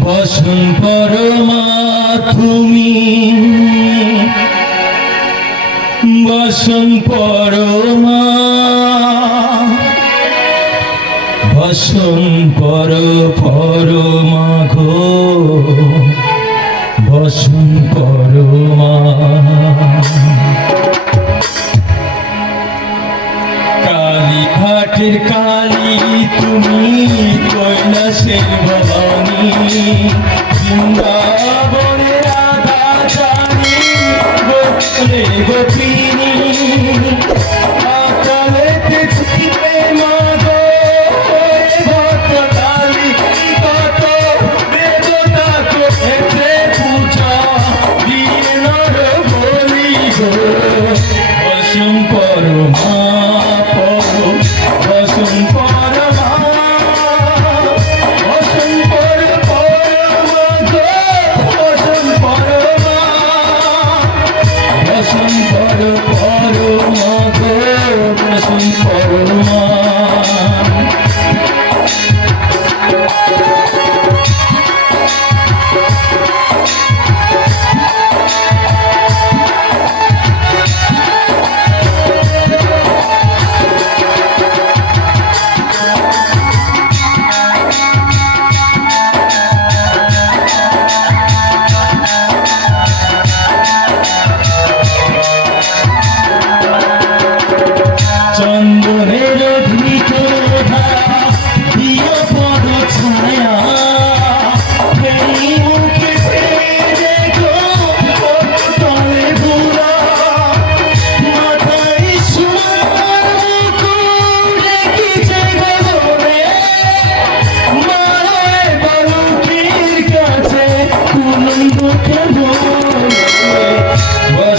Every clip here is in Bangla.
বসন পরমা তুমি। বসন পরমা বসন পর পরমা ঘো বসন পরমা কৈলাসের ভবানী বৃন্দাবনে রাধা জানি গোপিনী।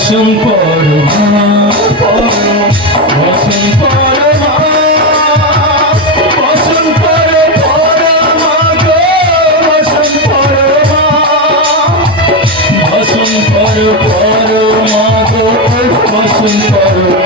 বসুন পড়ো বসুন পড়ো বসুন পড়ো পড়ো মাগো বসুন পড়ো বসুন পড়ো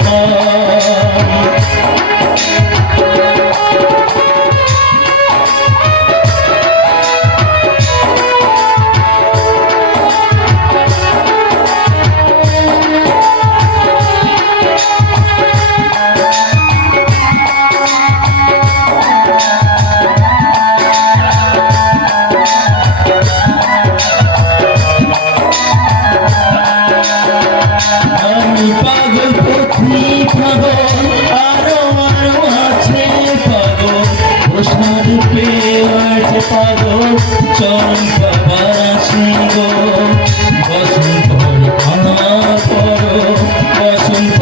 রাখতে পারো চরণ বাবার সঙ্গ বসন্ত খানা বসন্ত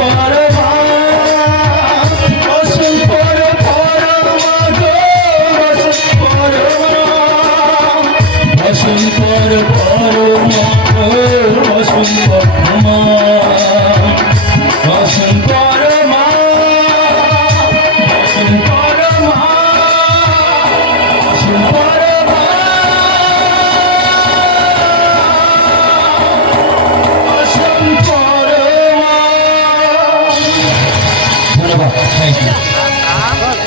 বসন্ত 我操太牛逼了啊